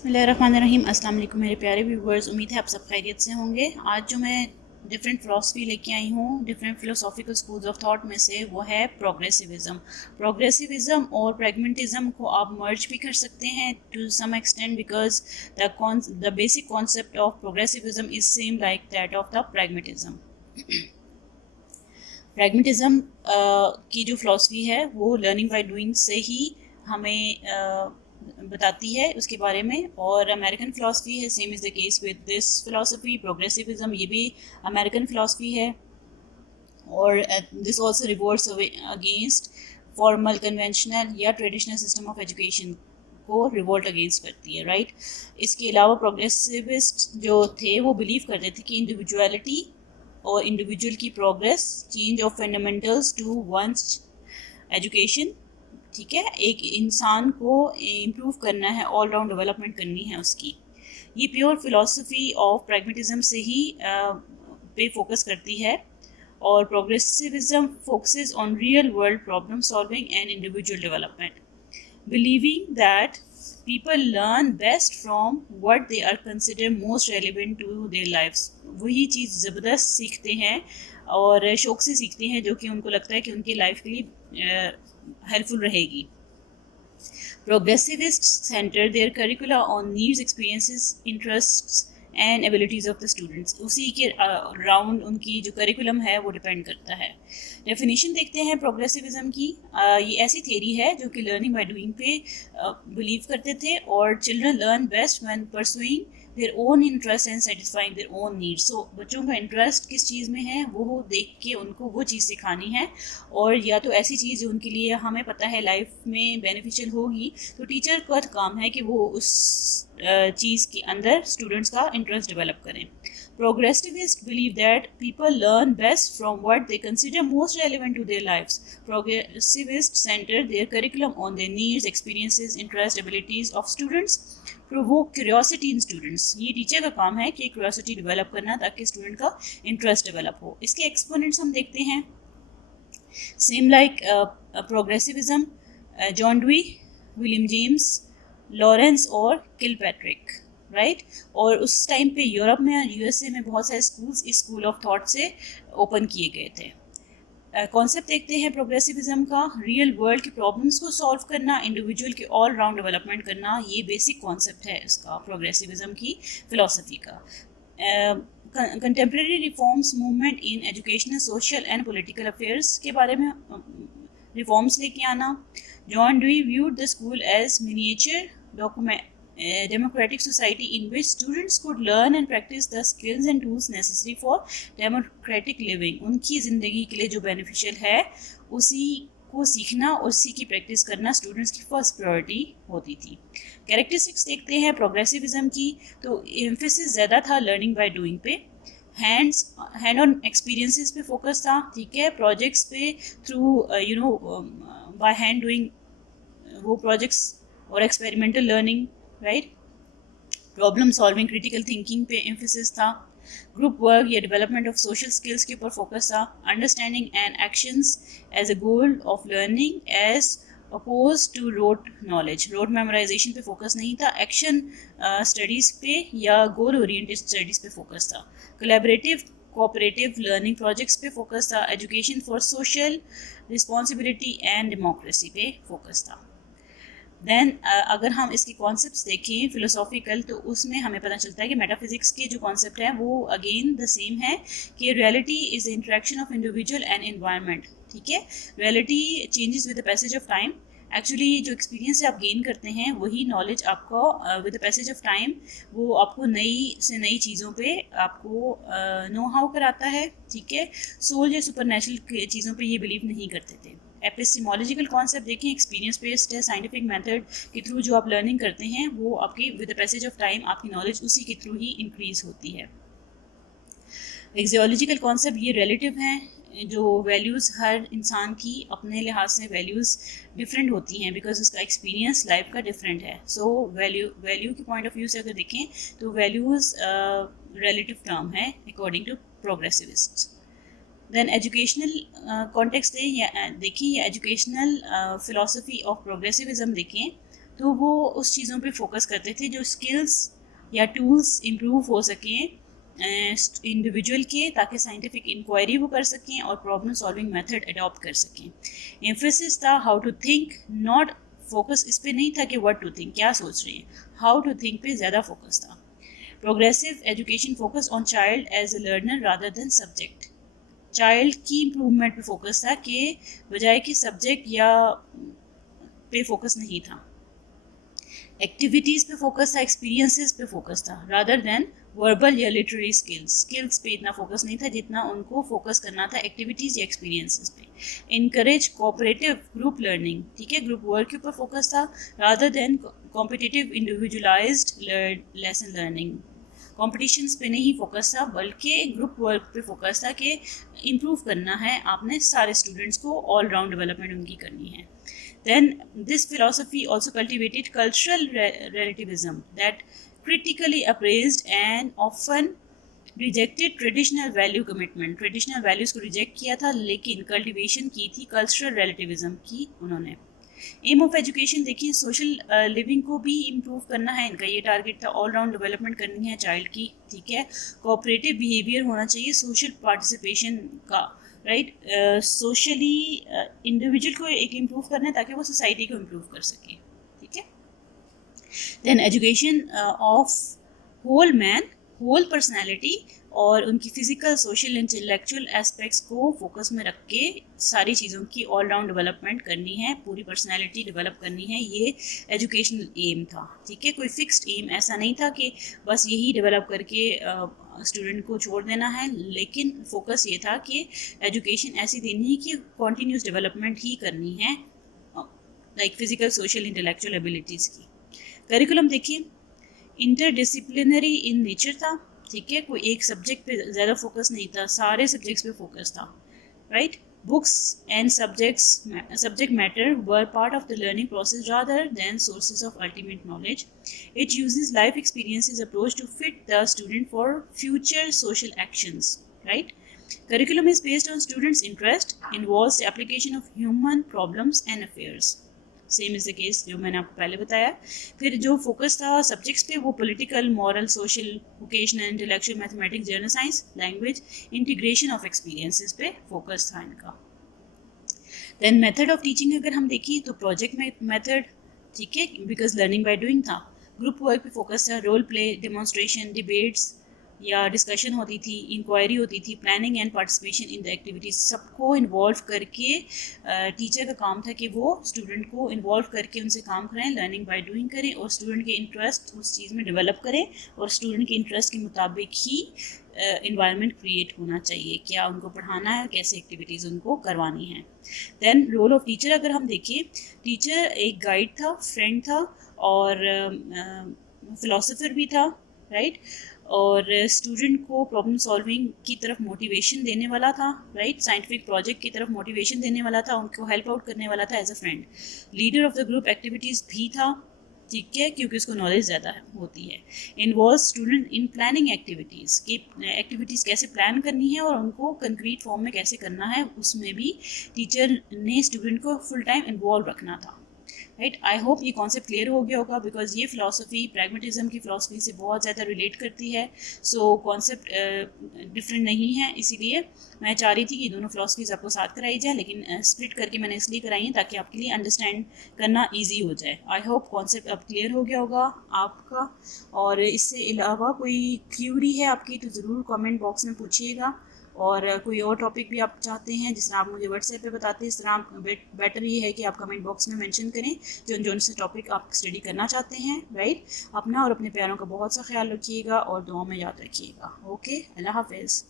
बिस्मिल्लाहिर्रहमानिर्रहीम। अस्सलाम वालेकुम मेरे प्यारे व्यूवर्स, उम्मीद है आप सब खैरियत से होंगे। आज जो मैं डिफरेंट फ़िलासफ़ी लेके आई हूँ, डिफरेंट फ़िलोसॉफिकल स्कूल्स ऑफ थॉट में से वो है प्रोग्रेसिविज़म। प्रोग्रेसिविज़म और प्रैग्मेटिज़म को आप मर्ज भी कर सकते हैं to some extent, because the basic concept of progressivism is same like that of the pragmatism. Pragmatism की जो फ़िलासफ़ी है वो लर्निंग बाय डूइंग से ही हमें बताती है उसके बारे में। और अमेरिकन फ़िलासफ़ी है, same is the case with this philosophy. Progressivism ये भी अमेरिकन फ़िलासफ़ी है और this also revolts against formal, conventional या ट्रेडिशनल सिस्टम ऑफ एजुकेशन को रिवोल्ट अगेंस्ट करती है, राइट। इसके अलावा प्रोग्रेसिविस्ट जो थे वो बिलीव करते थे कि इंडिविजुअलिटी और इंडिविजुअल की progress, change of fundamentals to one's education, ठीक है, एक इंसान को इम्प्रूव करना है, ऑल राउंड डेवलपमेंट करनी है उसकी। ये प्योर फिलॉसफी ऑफ प्रैग्मेटिज्म से ही पे फोकस करती है। और progressivism focuses on real world problem solving and individual development, believing that people learn best from what they are considered most relevant to their lives। वही चीज़ ज़बरदस्त सीखते हैं और शौक से सीखते हैं जो कि उनको लगता है कि उनकी लाइफ के लिए हेल्पफुल रहेगी। Progressivists center their curricula on needs, experiences, interests and abilities of the students. उसी के राउंड उनकी जो करिकुलम है वो डिपेंड करता है। डेफिनेशन देखते हैं प्रोग्रेसिविज्म की। ये ऐसी थेरी है जो कि लर्निंग बाय डूइंग पे बिलीव करते थे और children learn best when pursuing their own interest and satisfying their own needs. So बच्चों का इंटरेस्ट किस चीज़ में है वो देख के उनको वो चीज़ सिखानी है, और या तो ऐसी चीज़ जो उनके लिए हमें पता है लाइफ में बेनिफिशियल होगी, तो टीचर का काम है कि वो उस चीज़ के अंदर स्टूडेंट्स का इंटरेस्ट डेवलप करें। Progressivists believe that people learn best from what they consider most relevant to their lives. Progressivists center their curriculum on the needs, experiences, interests, abilities of students, provoke curiosity in students। ये teacher का काम है कि curiosity develop करना ताकि student का interest develop हो। इसके एक्सपोनेंट्स हम देखते हैं, same like progressivism, John Dewey, William James, Lawrence और किलपैट्रिक, राइट। और उस टाइम पे यूरोप में और यूएसए में बहुत सारे स्कूल्स इस स्कूल ऑफ थॉट से ओपन किए गए थे। कॉन्सेप्ट देखते हैं प्रोग्रेसिविज्म का, रियल वर्ल्ड की प्रॉब्लम्स को सॉल्व करना, इंडिविजुअल की ऑल राउंड डेवलपमेंट करना, ये बेसिक कॉन्सेप्ट है इसका प्रोग्रेसिविज्म की फिलोसफी का। Contemporary reforms movement in educational, social and political affairs के बारे में रिफॉर्म्स लेके आना। John Dewey viewed the school as miniature democratic society in which students could learn and practice the skills and tools necessary for democratic living। उनकी ज़िंदगी के लिए जो बेनिफिशियल है उसी को सीखना और उसी की प्रैक्टिस करना स्टूडेंट्स की फर्स्ट प्रायोरिटी होती थी। कैरेक्टरिस्टिक्स देखते हैं प्रोग्रेसिविज्म की, तो एम्फेसिस ज़्यादा था लर्निंग बाय डूइंग पे, हैंड ऑन एक्सपीरियंसेस पे फोकस था, ठीक है, प्रोजेक्ट्स पे थ्रू बाय हैंड डूइंग वो प्रोजेक्ट्स और experimental learning, right. Problem solving, critical thinking पे एम्फेसिस था। ग्रुप वर्क या डेवलपमेंट ऑफ सोशल स्किल्स के ऊपर फोकस था। Understanding and actions as a goal of learning as oppose to rote knowledge. Rote memorization पे focus नहीं था, action studies पे या गोल ओरिएंटेड स्टडीज़ पे फोकस था। कोलैबोरेटिव कोऑपरेटिव लर्निंग प्रोजेक्ट्स पे फोकस था। Education for social responsibility and democracy पे फोकस था। देन अगर हम इसकी कॉन्सेप्ट्स देखें फिलोसॉफिकल, तो उसमें हमें पता चलता है कि मेटाफिजिक्स के जो कॉन्सेप्ट है वो अगेन द सेम है कि reality is the interaction of individual and environment, ठीक है। Reality changes with the passage of time. Actually जो एक्सपीरियंस से आप गेन करते हैं वही नॉलेज आपको with the passage of time वो आपको नई से नई चीज़ों पे आपको नो हाउ कराता है, ठीक है। सोल या सुपर नेचुरल चीज़ों पे ये बिलीव नहीं करते थे। एपिस्टेमोलॉजिकल कॉन्सेप्ट देखें, एक्सपीरियंस बेस्ड है, साइंटिफिक मेथड के थ्रू जो आप लर्निंग करते हैं वो आपकी with the passage of time आपकी नॉलेज उसी के थ्रू ही इंक्रीज होती है। एक्सियोलॉजिकल कॉन्सेप्ट ये रिलेटिव हैं, जो वैल्यूज़ हर इंसान की अपने लिहाज से वैल्यूज़ डिफरेंट होती हैं बिकॉज उसका एक्सपीरियंस लाइफ का डिफरेंट है। सो वैल्यू के पॉइंट ऑफ व्यू से अगर देखें तो वैल्यूज़ रिलेटिव टर्म है according to progressivists. Then educational context देखें या एजुकेशनल फ़िलासफ़ी ऑफ प्रोग्रेसिविज्म देखें तो वो उस चीज़ों पे फोकस करते थे जो स्किल्स या टूल्स इम्प्रूव हो सकें इंडिविजुअल के, ताकि साइंटिफिक इंक्वायरी वो कर सकें और प्रॉब्लम सॉल्विंग मेथड अडॉप्ट कर सकें। एम्फेसिस था how to think, not focus इस पे नहीं था कि व्हाट टू थिंक, क्या सोच रहे हैं, हाउ टू थिंक पे ज़्यादा फोकस था। Progressive education focus on child as a learner rather than subject, child की इम्प्रूवमेंट पे फोकस था कि बजाय कि सब्जेक्ट या पे फोकस नहीं था। एक्टिविटीज़ पे फोकस था, एक्सपीरियंसेस पे फोकस था रादर देन वर्बल या लिटरेरी स्किल्स पे इतना फोकस नहीं था जितना उनको फोकस करना था एक्टिविटीज़ या एक्सपीरियंसेस पे। इनकरेज कोऑपरेटिव ग्रुप लर्निंग, ठीक है, ग्रुप वर्क के ऊपर फोकस था rather than competitive individualised lesson learning. Competitions पे नहीं फोकस था बल्कि ग्रुप वर्क पे फोकस था कि इम्प्रूव करना है आपने सारे स्टूडेंट्स को, ऑल राउंड डेवलपमेंट उनकी करनी है। Then this philosophy also cultivated cultural relativism that critically appraised and often rejected traditional value commitment. Traditional values को reject किया था लेकिन cultivation की थी cultural relativism की उन्होंने। एम ऑफ एजुकेशन देखिए, सोशल लिविंग को भी इम्प्रूव करना है इनका, ये टारगेट था, ऑल राउंड डेवलपमेंट करनी है चाइल्ड की, ठीक है, कोऑपरेटिव बिहेवियर होना चाहिए, सोशल पार्टिसिपेशन का, राइट, सोशली इंडिविजुअल को एक इम्प्रूव करना है ताकि वो सोसाइटी को इम्प्रूव कर सके, ठीक है। Then education of whole man, whole personality और उनकी फिजिकल, सोशल, इंटेलेक्चुअल एस्पेक्ट्स को फोकस में रख के सारी चीज़ों की ऑल राउंड डेवलपमेंट करनी है, पूरी पर्सनैलिटी डेवलप करनी है, ये एजुकेशनल एम था, ठीक है। कोई फिक्स्ड एम ऐसा नहीं था कि बस यही डेवलप करके स्टूडेंट को छोड़ देना है, लेकिन फोकस ये था कि एजुकेशन ऐसी देनी है कि कॉन्टीन्यूस डेवलपमेंट ही करनी है, like physical, social, intellectual abilities की। करिकुलम देखिए, इंटरडिसिप्लिनरी इन नेचर था, ठीक है, कोई एक सब्जेक्ट पे ज़्यादा फोकस नहीं था, सारे सब्जेक्ट्स पे फोकस था, right. Books and subject matter were part of the learning process rather than sources of ultimate knowledge. It uses life experiences approach to fit the student for future social actions, right. Curriculum is based on students' interest, involves the application of human problems and affairs. Same is the case जो मैंने आपको पहले बताया। फिर जो focus था subjects पे वो political, moral, social, vocational, intellectual, mathematics, journal science, language, integration of experiences पे फोकस था इनका। देन मेथड ऑफ टीचिंग अगर हम देखें तो प्रोजेक्ट मेथड, ठीक है, बिकॉज लर्निंग बाय डूइंग था। ग्रुप वर्क पे फोकस था, रोल प्ले, डेमोन्स्ट्रेशन, डिबेट्स या डिस्कशन होती थी, इंक्वायरी होती थी, planning and participation in the activities, सबको इन्वॉल्व करके टीचर का काम था कि वो स्टूडेंट को इन्वॉल्व करके उनसे काम कराएं, लर्निंग बाय डूइंग करें और स्टूडेंट के इंटरेस्ट उस चीज़ में डेवलप करें और स्टूडेंट के इंटरेस्ट के मुताबिक ही इन्वायरमेंट क्रिएट होना चाहिए, क्या उनको पढ़ाना है, कैसे एक्टिविटीज़ उनको करवानी है। देन रोल ऑफ टीचर अगर हम देखें, टीचर एक गाइड था, फ्रेंड था और फिलोसोफर भी था, राइट, और स्टूडेंट को प्रॉब्लम सॉल्विंग की तरफ मोटिवेशन देने वाला था, राइट, साइंटिफिक प्रोजेक्ट की तरफ मोटिवेशन देने वाला था, उनको हेल्प आउट करने वाला था as a friend. Leader of the group activities भी था, ठीक है, क्योंकि उसको नॉलेज ज़्यादा होती है। Involve student in planning activities, कि एक्टिविटीज़ कैसे प्लान करनी है और उनको कंक्रीट फॉर्म में कैसे करना है, उसमें भी टीचर ने स्टूडेंट को फुल टाइम इन्वॉल्व रखना था, राइट। आई होप ये कॉन्सेप्ट क्लियर हो गया होगा, बिकॉज ये फ़िलासफ़ी प्रैग्मेटिज्म की फ़िलासफ़ी से बहुत ज़्यादा रिलेट करती है, सो कॉन्सेप्ट डिफरेंट नहीं है, इसीलिए मैं चाह रही थी कि दोनों फ़िलासफ़ीज़ आपको साथ कराई जाए, लेकिन स्प्लिट करके मैंने इसलिए कराई है ताकि आपके लिए अंडरस्टैंड करना ईजी हो जाए। आई होप कॉन्सेप्ट अब क्लियर हो गया होगा आपका, और इससे अलावा कोई क्यूरी है आपकी तो ज़रूर कमेंट बॉक्स में पूछिएगा, और कोई और टॉपिक भी आप चाहते हैं जिस तरह आप मुझे व्हाट्सएप पे बताते हैं, इस तरह आप बेटर ये है कि आप कमेंट बॉक्स में मेंशन करें जो से टॉपिक आप स्टडी करना चाहते हैं, राइट। अपना और अपने प्यारों का बहुत सा ख्याल रखिएगा और दुआ में याद रखिएगा। ओके, अल्लाह हाफिज़।